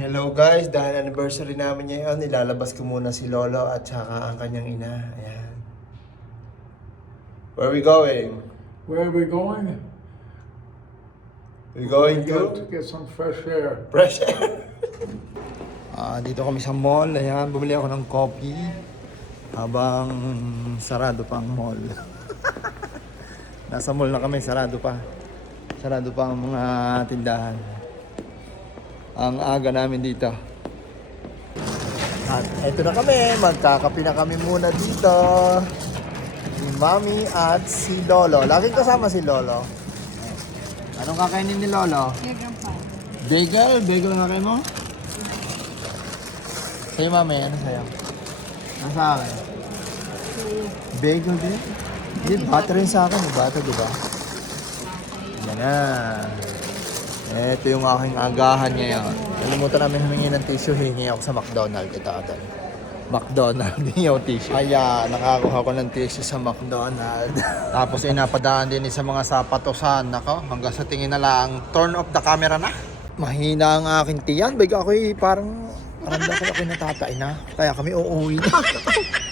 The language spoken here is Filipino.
Hello guys, dahil anniversary namin ngayon, nilalabas ko muna si Lolo at saka ang kanyang ina. Ayan. Where are we going? Where are we going? We going To to get some fresh air. fresh air. Dito kami sa mall. Ayan, bumili ako ng coffee habang sarado pa ang mall. Nasa mall na kami, sarado pa. Sarado pa ang mga tindahan. Ang aga namin dito. At eto na kami, magkakape na kami muna dito. Si Mami at si Lolo. Laging kasama si Lolo. Anong kakainin ni Lolo? Bagel? Bagel ang kakain mo? Sa'yo Mami, ano sa'yo? Ano sa akin? Bagel din? Hindi, butter rin sa akin. Butter, diba? Yan na. Ito yung aking agahan ngayon. Nalimutan namin humingi ng tissue. Hihingi ako sa McDonald's. Ito atan. McDonald's. Hindi yung tissue. Kaya nakakuha ko ng tissue sa McDonald's. Tapos napadaan din sa mga sapatosan. Nako, hanggang sa tingin na lang, turn off the camera na. Mahina ang aking tiyan. Baga ako'y parang ramdam ko ako'y natatay na. Kaya kami uuwi na.